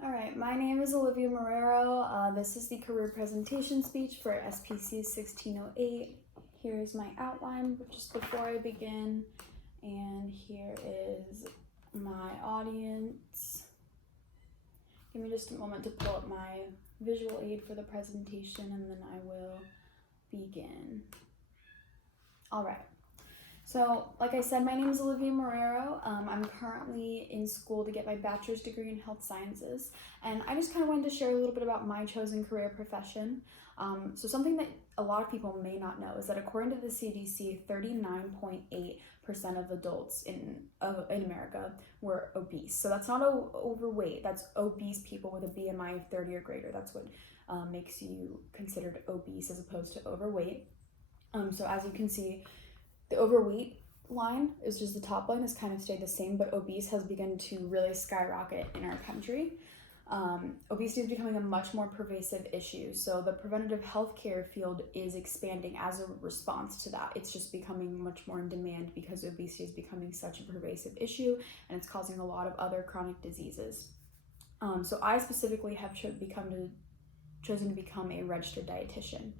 All right, my name is Olivia Marrero. This is the career presentation speech for SPC 1608. Here is my outline just before I begin, and here is my audience. Give me just a moment to pull up my visual aid for the presentation, and then I will begin. All right. So, like I said, my name is Olivia Marrero. I'm currently in school to get my bachelor's degree in health sciences, and I just kind of wanted to share a little bit about my chosen career profession. So something that a lot of people may not know is that according to the CDC, 39.8% of adults in America were obese. So that's not overweight, that's obese people with a BMI of 30 or greater. That's what makes you considered obese as opposed to overweight. So as you can see, the overweight line is just the top line has kind of stayed the same, but obese has begun to really skyrocket in our country. Obesity is becoming a much more pervasive issue. So the preventative healthcare field is expanding as a response to that. It's just becoming much more in demand because obesity is becoming such a pervasive issue and it's causing a lot of other chronic diseases. So I specifically have chosen to become a registered dietitian.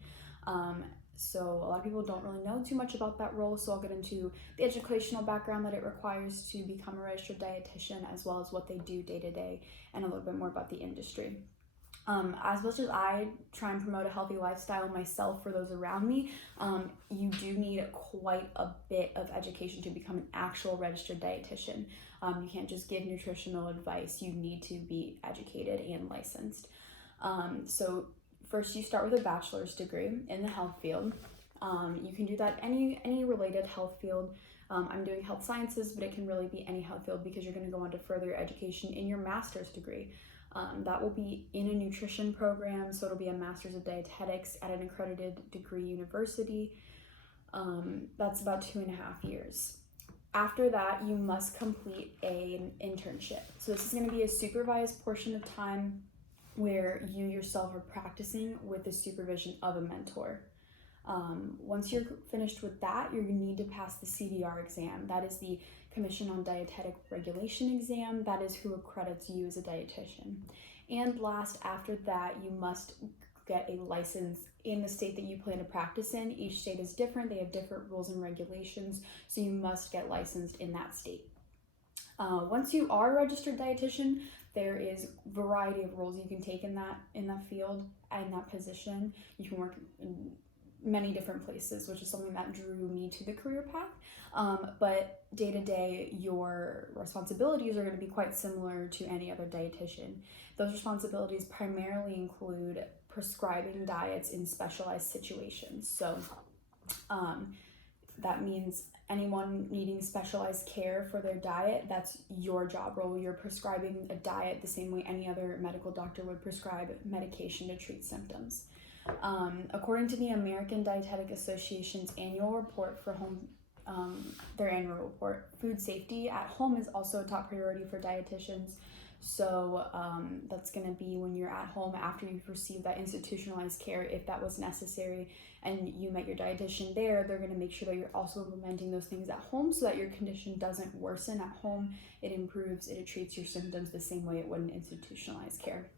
So a lot of people don't really know too much about that role, so I'll get into the educational background that it requires to become a registered dietitian, as well as what they do day to day, and a little bit more about the industry. As much as I try and promote a healthy lifestyle myself for those around me, you do need quite a bit of education to become an actual registered dietitian. You can't just give nutritional advice, you need to be educated and licensed. So first, you start with a bachelor's degree in the health field. You can do that any related health field. I'm doing health sciences, but it can really be any health field because you're going to go on to further education in your master's degree. That will be in a nutrition program, so it'll be a master's of dietetics at an accredited degree university. That's about 2.5 years. After that, you must complete an internship. So this is going to be a supervised portion of time where you yourself are practicing with the supervision of a mentor. Once you're finished with that, you're going to need to pass the CDR exam. That is the Commission on Dietetic Regulation exam. That is who accredits you as a dietitian. And last, after that, you must get a license in the state that you plan to practice in. Each state is different. They have different rules and regulations, so you must get licensed in that state. Once you are a registered dietitian, there is a variety of roles you can take in that field and that position. You can work in many different places, which is something that drew me to the career path. But day to day, your responsibilities are going to be quite similar to any other dietitian. Those responsibilities primarily include prescribing diets in specialized situations. So that means anyone needing specialized care for their diet, that's your job role. You're prescribing a diet the same way any other medical doctor would prescribe medication to treat symptoms. According to the American Dietetic Association's annual report for home, their annual report, food safety at home is also a top priority for dietitians. So that's going to be when you're at home after you've received that institutionalized care, if that was necessary, and you met your dietitian there, they're going to make sure that you're also implementing those things at home so that your condition doesn't worsen at home. It improves, it treats your symptoms the same way it would in institutionalized care.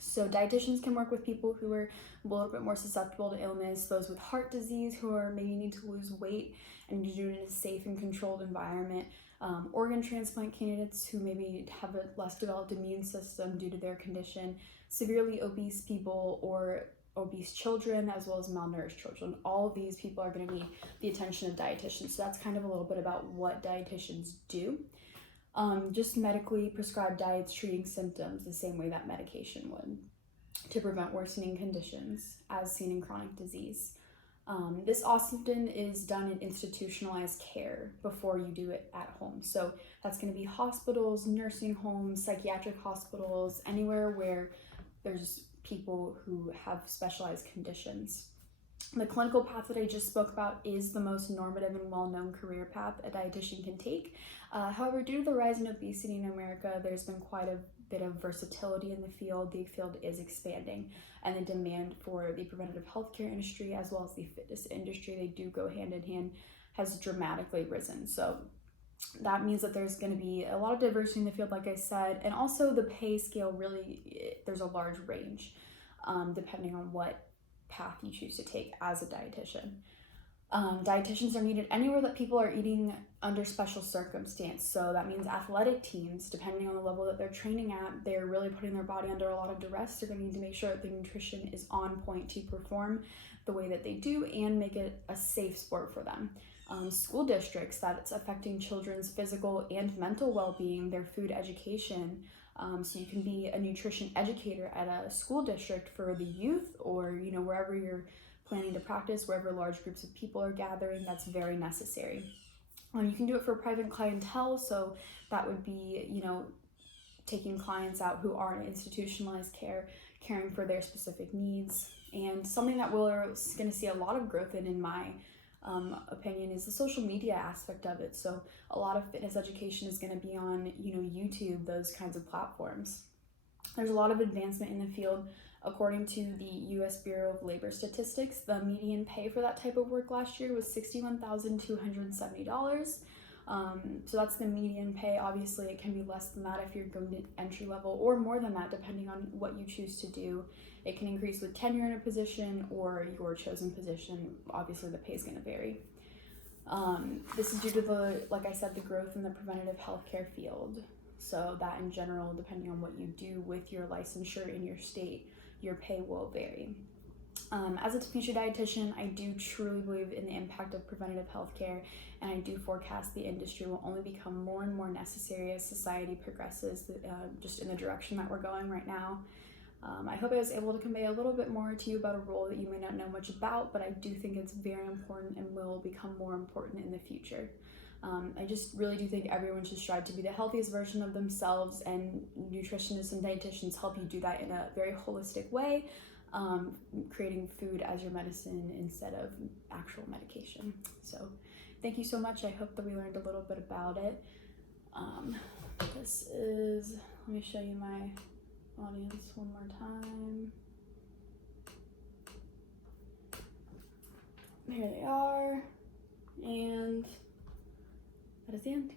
So dietitians can work with people who are a little bit more susceptible to illness, those with heart disease who are maybe need to lose weight and do it in a safe and controlled environment. Organ transplant candidates who maybe have a less developed immune system due to their condition, severely obese people or obese children, as well as malnourished children. All of these people are going to need the attention of dietitians. So that's kind of a little bit about what dietitians do. Just medically prescribed diets treating symptoms the same way that medication would to prevent worsening conditions as seen in chronic disease. This often is done in institutionalized care before you do it at home. So that's going to be hospitals, nursing homes, psychiatric hospitals, anywhere where there's people who have specialized conditions. The clinical path that I just spoke about is the most normative and well-known career path a dietitian can take. However, due to the rise in obesity in America, there's been quite a bit of versatility in the field. The field is expanding, and the demand for the preventative healthcare industry as well as the fitness industry, they do go hand in hand, has dramatically risen. So That means that there's going to be a lot of diversity in the field, like I said, and also the pay scale really, there's a large range depending on what path you choose to take as a dietitian. Dietitians are needed anywhere that people are eating under special circumstance. So that means athletic teams, depending on the level that they're training at, they're really putting their body under a lot of duress. They're going to need to make sure that the nutrition is on point to perform the way that they do and make it a safe sport for them. School districts, that's affecting children's physical and mental well-being, their food education. So you can be a nutrition educator at a school district for the youth, or wherever you're planning to practice, wherever large groups of people are gathering. That's very necessary. You can do it for private clientele, so that would be taking clients out who are in institutionalized care, caring for their specific needs. And something that we're going to see a lot of growth in my opinion, is the social media aspect of it. So a lot of fitness education is going to be on YouTube, those kinds of platforms. There's a lot of advancement in the field. According to the U.S. Bureau of Labor Statistics, the median pay for that type of work last year was $61,270. So that's the median pay. Obviously, it can be less than that if you're going to entry level, or more than that depending on what you choose to do. It can increase with tenure in a position or your chosen position. Obviously, the pay is going to vary. This is due to like I said, the growth in the preventative healthcare field. So that in general, depending on what you do with your licensure in your state, your pay will vary. As a future dietitian, I do truly believe in the impact of preventative healthcare, and I do forecast the industry will only become more and more necessary as society progresses, just in the direction that we're going right now. I hope I was able to convey a little bit more to you about a role that you may not know much about, but I do think it's very important and will become more important in the future. I just really do think everyone should strive to be the healthiest version of themselves, and nutritionists and dietitians help you do that in a very holistic way, creating food as your medicine instead of actual medication. So thank you so much. I hope that we learned a little bit about it. Let me show you my audience one more time. Here they are, and that is the end.